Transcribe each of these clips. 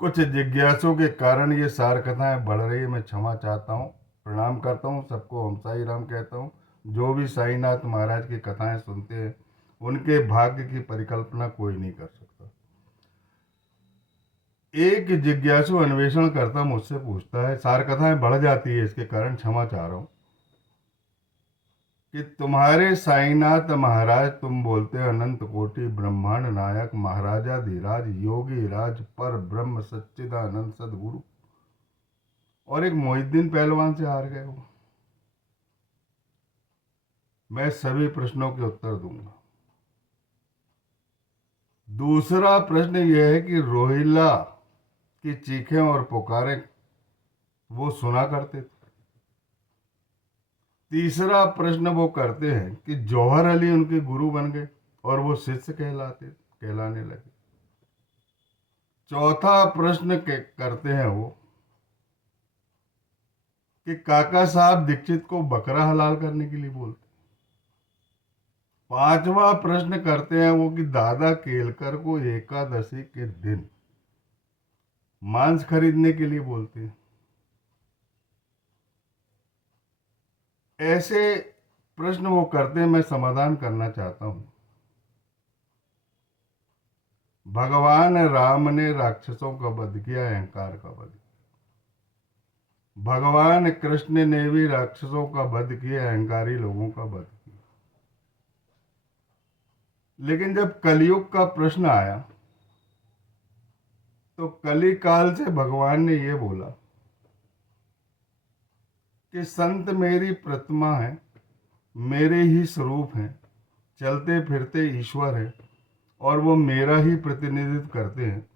कुछ जिज्ञासों के कारण ये सार कथाएं बढ़ रही है। मैं क्षमा चाहता हूँ, प्रणाम करता हूँ, सबको हम साई राम कहता हूँ। जो भी साईनाथ महाराज की कथाएं सुनते हैं उनके भाग्य की परिकल्पना कोई नहीं कर सकता। एक जिज्ञासु अन्वेषण करता मुझसे पूछता है, सार कथाएं बढ़ जाती है इसके कारण क्षमा चाह रहा हूँ, कि तुम्हारे साईनाथ महाराज तुम बोलते हो अनंत कोटि ब्रह्मांड नायक महाराजाधिराज योगी राज पर ब्रह्म सच्चिदानंद सदगुरु, और एक मोहिद्दीन पहलवान से हार गए हो। मैं सभी प्रश्नों के उत्तर दूंगा। दूसरा प्रश्न यह है कि रोहिल्ला की चीखें और पुकारें वो सुना करते थे। तीसरा प्रश्न वो करते हैं कि जौहर अली उनके गुरु बन गए और वो शिष्य कहलाने लगे। चौथा प्रश्न करते हैं वो कि काका साहब दीक्षित को बकरा हलाल करने के लिए बोलते। पांचवा प्रश्न करते हैं वो कि दादा केलकर को एकादशी के दिन मांस खरीदने के लिए बोलते हैं। ऐसे प्रश्न वो करते हैं, मैं समाधान करना चाहता हूं। भगवान राम ने राक्षसों का वध किया, अहंकार का वध। भगवान कृष्ण ने भी राक्षसों का वध किया, अहंकारी लोगों का वध किया। लेकिन जब कलयुग का प्रश्न आया तो कली काल से भगवान ने यह बोला कि संत मेरी प्रतिमा है, मेरे ही स्वरूप हैं, चलते फिरते ईश्वर है, और वो मेरा ही प्रतिनिधित्व करते हैं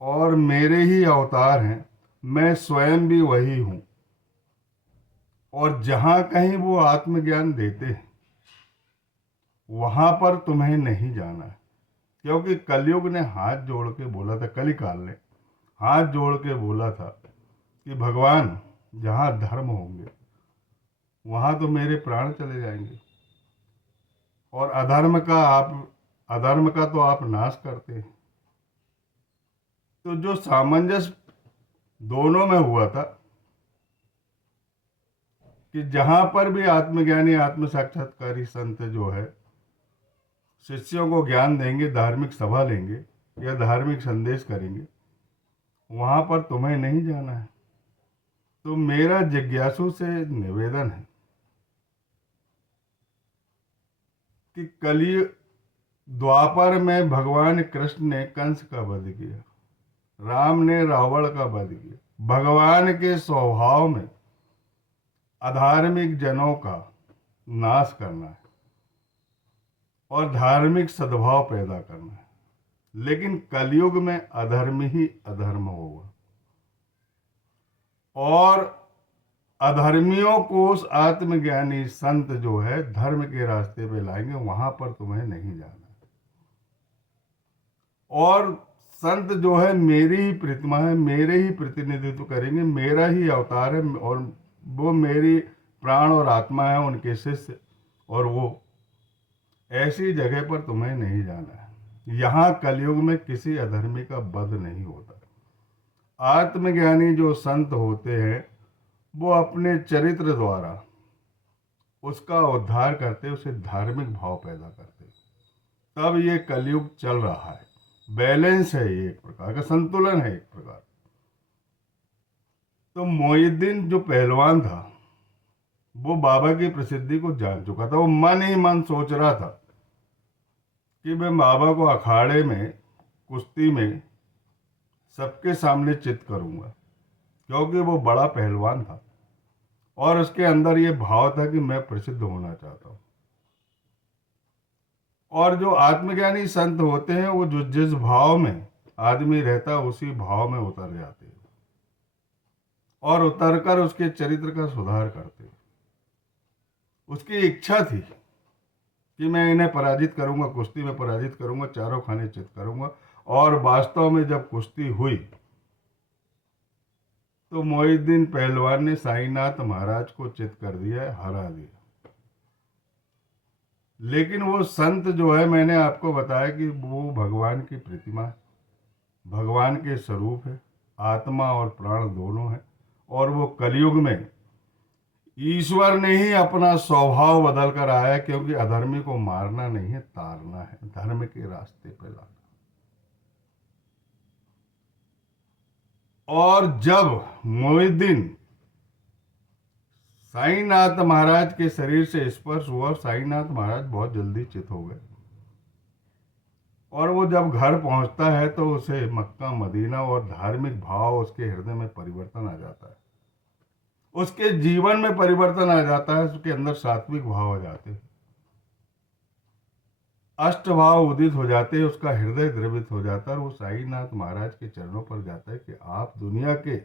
और मेरे ही अवतार हैं। मैं स्वयं भी वही हूं, और जहां कहीं वो आत्मज्ञान देते हैं वहां पर तुम्हें नहीं जाना है। क्योंकि कलयुग ने हाथ जोड़ के बोला था, कलिकाल ने हाथ जोड़ के बोला था कि भगवान जहां धर्म होंगे वहां तो मेरे प्राण चले जाएंगे, और अधर्म का तो आप नाश करते हैं। तो जो सामंजस्य दोनों में हुआ था कि जहां पर भी आत्मज्ञानी आत्म साक्षात्कारी संत जो है शिष्यों को ज्ञान देंगे, धार्मिक सभा लेंगे या धार्मिक संदेश करेंगे, वहां पर तुम्हें नहीं जाना है। तो मेरा जिज्ञासु से निवेदन है कि कली द्वापर में भगवान कृष्ण ने कंस का वध किया, राम ने रावण का वध किया। भगवान के स्वभाव में अधार्मिक जनों का नाश करना है और धार्मिक सद्भाव पैदा करना है। लेकिन कलयुग में अधर्म ही अधर्म होगा, और अधर्मियों को उस आत्मज्ञानी संत जो है धर्म के रास्ते पे लाएंगे, वहां पर तुम्हें नहीं जाना। और संत जो है मेरी ही प्रतिमा है, मेरे ही प्रतिनिधित्व करेंगे, मेरा ही अवतार है, और वो मेरी प्राण और आत्मा है, उनके शिष्य, और वो ऐसी जगह पर तुम्हें नहीं जाना है। यहां कलयुग में किसी अधर्मी का वध नहीं होता। आत्मज्ञानी जो संत होते हैं वो अपने चरित्र द्वारा उसका उद्धार करते, उसे धार्मिक भाव पैदा करते। तब ये कलयुग चल रहा है, बैलेंस है, ये एक प्रकार का संतुलन है एक प्रकार। तो मोहिद्दीन जो पहलवान था वो बाबा की प्रसिद्धि को जान चुका था। वो मन ही मन सोच रहा था कि मैं बाबा को अखाड़े में कुश्ती में सबके सामने चित करूंगा, क्योंकि वो बड़ा पहलवान था और उसके अंदर ये भाव था कि मैं प्रसिद्ध होना चाहता हूं। और जो आत्मज्ञानी संत होते हैं वो जो जिस भाव में आदमी रहता है उसी भाव में उतर जाते हैं और उतरकर उसके चरित्र का सुधार करते हैं। उसकी इच्छा थी कि मैं इन्हें पराजित करूंगा, कुश्ती में पराजित करूंगा, चारों खाने चित करूंगा। और वास्तव में जब कुश्ती हुई तो मोहिद्दीन पहलवान ने साईनाथ महाराज को चित कर दिया, हरा दिया। लेकिन वो संत जो है, मैंने आपको बताया कि वो भगवान की प्रतिमा है, भगवान के स्वरूप है, आत्मा और प्राण दोनों हैं, और वो कलयुग में ईश्वर ने ही अपना स्वभाव बदल कर आया, क्योंकि अधर्मी को मारना नहीं है, तारना है, धर्म के रास्ते पे लाना। और जब मोहिद्दीन साईनाथ महाराज के शरीर से स्पर्श हुआ, साईनाथ महाराज बहुत जल्दी चित हो गए, और वो जब घर पहुंचता है तो उसे मक्का मदीना और धार्मिक भाव उसके हृदय में परिवर्तन आ जाता है, उसके जीवन में परिवर्तन आ जाता है, उसके अंदर सात्विक भाव आ जाते हैं, अष्ट भाव उदित हो जाते हैं, उसका हृदय द्रवित हो जाता है, और वो साईनाथ महाराज के चरणों पर जाता है कि आप दुनिया के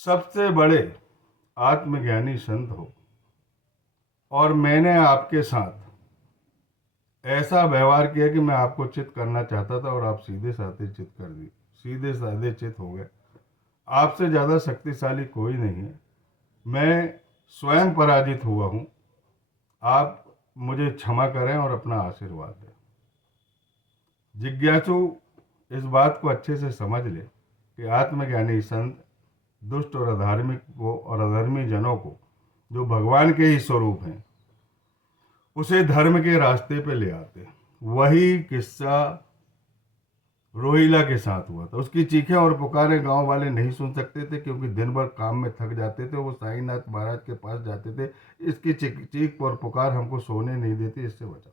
सबसे बड़े आत्मज्ञानी संत हो, और मैंने आपके साथ ऐसा व्यवहार किया कि मैं आपको चित करना चाहता था और आप सीधे साधे चित कर दी, सीधे साधे चित हो गए। आपसे ज़्यादा शक्तिशाली कोई नहीं है, मैं स्वयं पराजित हुआ हूँ, आप मुझे क्षमा करें और अपना आशीर्वाद दें। जिज्ञासु इस बात को अच्छे से समझ ले कि आत्मज्ञानी संत दुष्ट और अधार्मिक को और अधर्मी जनों को, जो भगवान के ही स्वरूप हैं, उसे धर्म के रास्ते पे ले आते। वही किस्सा रोहिला के साथ हुआ था। उसकी चीखें और पुकारें गांव वाले नहीं सुन सकते थे, क्योंकि दिन भर काम में थक जाते थे। वो साईनाथ महाराज के पास जाते थे, इसकी चीख और पुकार हमको सोने नहीं देती, इससे बचाओ।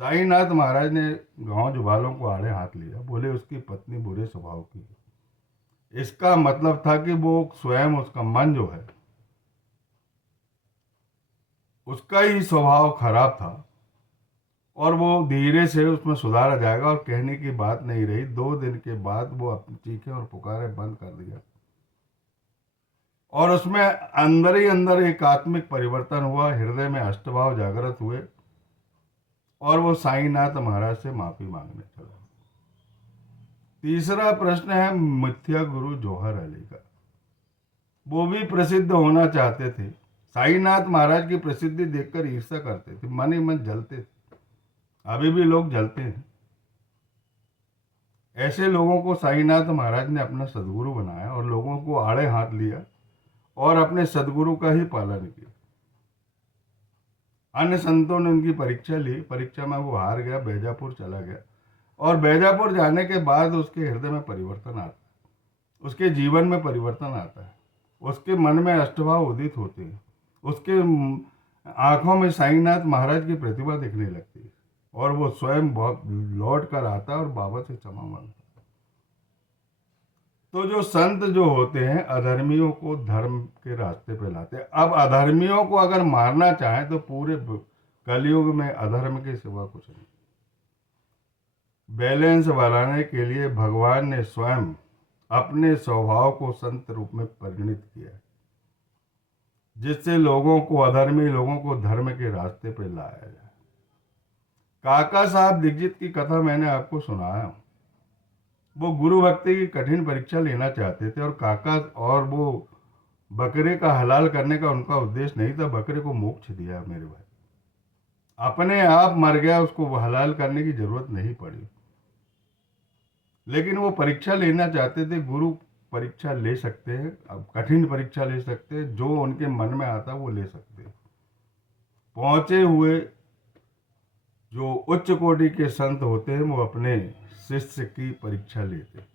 साईनाथ महाराज ने गांव जुबालों को आड़े हाथ लिया, बोले उसकी पत्नी बुरे स्वभाव की है। इसका मतलब था कि वो स्वयं, उसका मन जो है, उसका ही स्वभाव खराब था, और वो धीरे से उसमें सुधारा जाएगा। और कहने की बात नहीं रही, 2 दिन के बाद वो अपनी चीखें और पुकारें बंद कर दिया, और उसमें अंदर ही अंदर एक आत्मिक परिवर्तन हुआ, हृदय में अष्टभाव जागृत हुए, और वो साईनाथ महाराज से माफी मांगने चला। तीसरा प्रश्न है मिथ्या गुरु जौहर अली का। वो भी प्रसिद्ध होना चाहते थे, साईनाथ महाराज की प्रसिद्धि देखकर ईर्ष्या करते थे, मन ही मन जलते थे। अभी भी लोग जलते हैं। ऐसे लोगों को साईनाथ महाराज ने अपना सदगुरु बनाया, और लोगों को आड़े हाथ लिया और अपने सदगुरु का ही पालन किया। अन्य संतों ने उनकी परीक्षा ली, परीक्षा में वो हार गया, बैजापुर चला गया, और बैजापुर जाने के बाद उसके हृदय में परिवर्तन आता है, उसके जीवन में परिवर्तन आता है, उसके मन में अष्टभाव उदित होते हैं, उसके आंखों में साईनाथ महाराज की प्रतिभा दिखने लगती है, और वो स्वयं बहुत लौट कर आता है और बाबा से क्षमा मांगता है। तो जो संत जो होते हैं, अधर्मियों को धर्म के रास्ते पे लाते हैं। अब अधर्मियों को अगर मारना चाहें तो पूरे कलयुग में अधर्म के सिवा कुछ नहीं। बैलेंस बनाने के लिए भगवान ने स्वयं अपने स्वभाव को संत रूप में परिणित किया है, जिससे लोगों को, अधर्मी लोगों को धर्म के रास्ते पे लाया जाए। काका साहब दीक्षित की कथा मैंने आपको सुनाया। वो गुरु भक्ति की कठिन परीक्षा लेना चाहते थे, और काका, और वो बकरे का हलाल करने का उनका उद्देश्य नहीं था, बकरे को मोक्ष दिया मेरे भाई, अपने आप मर गया, उसको हलाल करने की जरूरत नहीं पड़ी। लेकिन वो परीक्षा लेना चाहते थे। गुरु परीक्षा ले सकते हैं, अब कठिन परीक्षा ले सकते हैं, जो उनके मन में आता वो ले सकते हैं। पहुंचे हुए जो उच्च कोटि के संत होते हैं, वो अपने शिष्य की परीक्षा लेते हैं।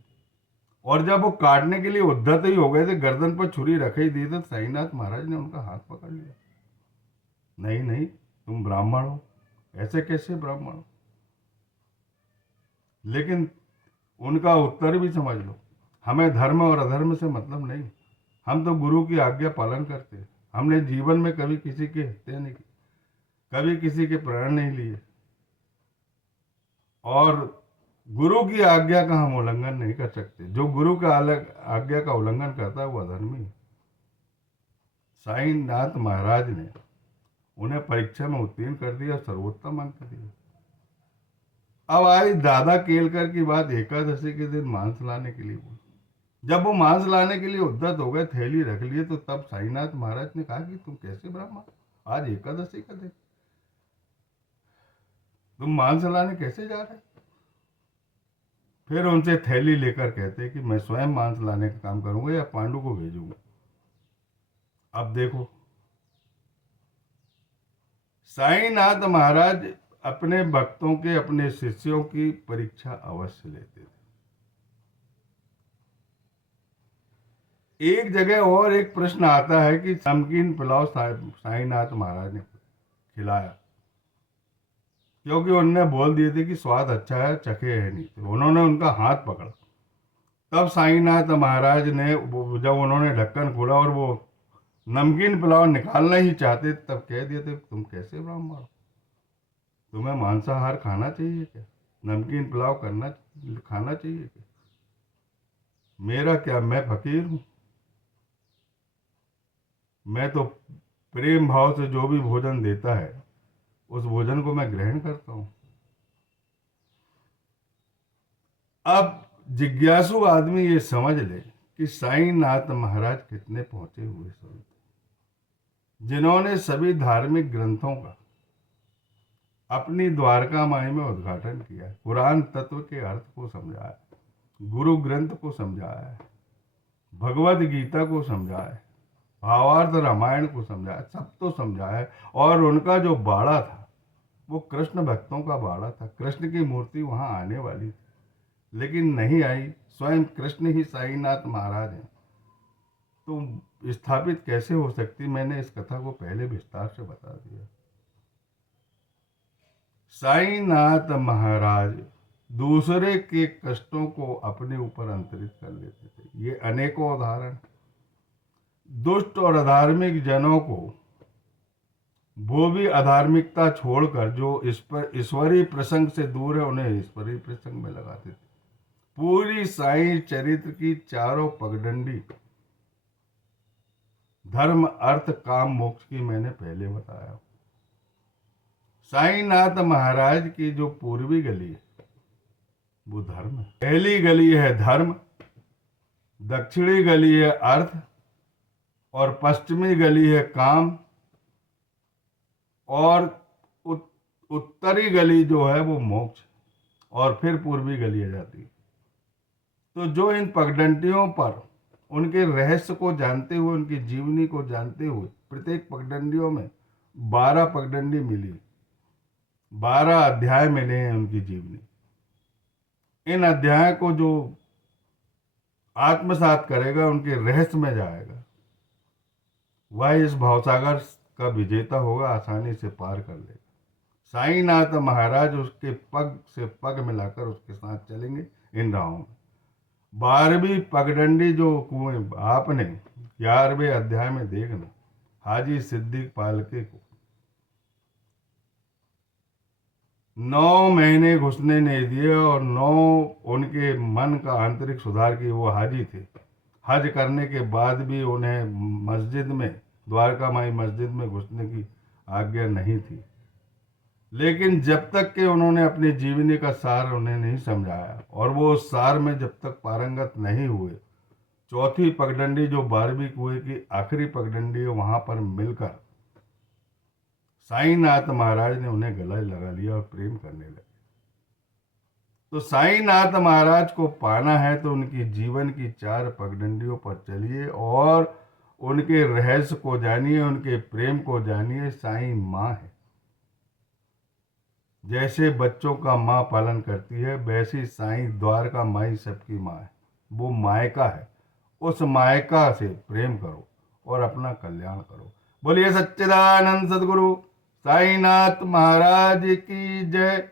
और जब वो काटने के लिए उद्धत ही हो गए थे, गर्दन पर छुरी रखे ही दी, तो साईनाथ महाराज ने उनका हाथ पकड़ लिया। नहीं नहीं, तुम ब्राह्मण हो, ऐसे कैसे ब्राह्मण हो? लेकिन उनका उत्तर भी समझ लो, हमें धर्म और अधर्म से मतलब नहीं, हम तो गुरु की आज्ञा पालन करते हैं। हमने जीवन में कभी किसी की हत्या नहीं की, कभी किसी के प्राण नहीं लिए, और गुरु की आज्ञा का हम उल्लंघन नहीं कर सकते। जो गुरु का अलग आज्ञा का उल्लंघन करता है वो अधर्मी है। साईनाथ महाराज ने उन्हें परीक्षा में उत्तीर्ण कर दिया, सर्वोत्तम अंक दिया। अब आई दादा केलकर की बात। एकादशी के दिन मांस लाने के लिए बोले। जब वो मांस लाने के लिए उद्यत हो गए, थैली रख लिए, तो तब साईनाथ महाराज ने कहा कि तुम कैसे ब्राह्मण, आज एकादशी का दिन, तुम मांस लाने कैसे जा रहे? फिर उनसे थैली लेकर कहते कि मैं स्वयं मांस लाने का काम करूंगा या पांडु को भेजूंगा। अब देखो, साईनाथ महाराज अपने भक्तों के, अपने शिष्यों की परीक्षा अवश्य लेते थे। एक जगह और एक प्रश्न आता है कि नमकीन पुलाव साईनाथ महाराज ने खिलाया, क्योंकि उन्होंने बोल दिए थे कि स्वाद अच्छा है, चखे है नहीं। तो उन्होंने उनका हाथ पकड़ा। तब साईनाथ महाराज ने जब उन्होंने ढक्कन खोला और वो नमकीन पुलाव निकालना ही चाहते, तब कह दिए थे, तुम कैसे ब्राह्मण हो? तुम्हें मांसाहार खाना चाहिए क्या? नमकीन पुलाव खाना चाहिए क्या? मेरा क्या, मैं फकीर हूं। मैं तो प्रेम भाव से जो भी भोजन देता है उस भोजन को मैं ग्रहण करता हूं। अब जिज्ञासु आदमी ये समझ ले कि साईनाथ महाराज कितने पहुंचे हुए संत, जिन्होंने सभी धार्मिक ग्रंथों का अपनी द्वारका माई में उद्घाटन किया है, पुराण तत्व के अर्थ को समझाया है, गुरु ग्रंथ को समझाया है, भगवद गीता को समझाया है, भावार्थ रामायण को समझाया, सब तो समझाया है। और उनका जो बाड़ा था वो कृष्ण भक्तों का बाड़ा था। कृष्ण की मूर्ति वहां आने वाली थी, लेकिन नहीं आई। स्वयं कृष्ण ही साईनाथ महाराज हैं, तो स्थापित कैसे हो सकती? मैंने इस कथा को पहले विस्तार से बता दिया। साईनाथ महाराज दूसरे के कष्टों को अपने ऊपर अंतरित कर लेते थे। ये अनेकों उदाहरण। दुष्ट और अधार्मिक जनों को वो भी अधार्मिकता छोड़कर जो इस पर ईश्वरीय प्रसंग से दूर है, उन्हें ईश्वरीय प्रसंग में लगाते थे। पूरी साईं चरित्र की चारों पगडंडी धर्म, अर्थ, काम, मोक्ष की मैंने पहले बताया। साईनाथ महाराज की जो पूर्वी गली है वो धर्म है। पहली गली है धर्म, दक्षिणी गली है अर्थ, और पश्चिमी गली है काम, और उत्तरी गली जो है वो मोक्ष, और फिर पूर्वी गली आ जाती है। तो जो इन पगडंडियों पर उनके रहस्य को जानते हुए, उनकी जीवनी को जानते हुए, प्रत्येक पगडंडियों में 12 पगडंडी मिली, 12 अध्याय मिले हैं उनकी जीवनी। इन अध्याय को जो आत्मसात करेगा, उनके रहस्य में जाएगा, वह इस भावसागर का विजेता होगा, आसानी से पार कर लेगा। साईनाथ महाराज उसके पग से पग मिलाकर उसके साथ चलेंगे इन राहों में। 12वीं पगडंडी जो कुएं आपने 11वें अध्याय में देखना, हाजी सिद्दीक पालके को 9 महीने घुसने नहीं दिए, और 9 उनके मन का आंतरिक सुधार की वो हाजी थे। हज करने के बाद भी उन्हें मस्जिद में, द्वारका माई मस्जिद में घुसने की आज्ञा नहीं थी। लेकिन जब तक कि उन्होंने अपनी जीवनी का सार उन्हें नहीं समझाया, और वो उस सार में जब तक पारंगत नहीं हुए, चौथी पगडंडी जो 12वीं कुएं की आखिरी पगडंडी है, वहां पर मिलकर साईनाथ महाराज ने उन्हें गले लगा लिया और प्रेम करने लगे। तो साईनाथ महाराज को पाना है तो उनकी जीवन की 4 पगडंडियों पर चलिए और उनके रहस्य को जानिए, उनके प्रेम को जानिए। साईं माँ है, जैसे बच्चों का माँ पालन करती है, वैसी साईं द्वारका माई सबकी माँ है। वो मायका है, उस मायका से प्रेम करो और अपना कल्याण करो। बोलिए सच्चिदानंद सदगुरु साईनाथ महाराज की जय।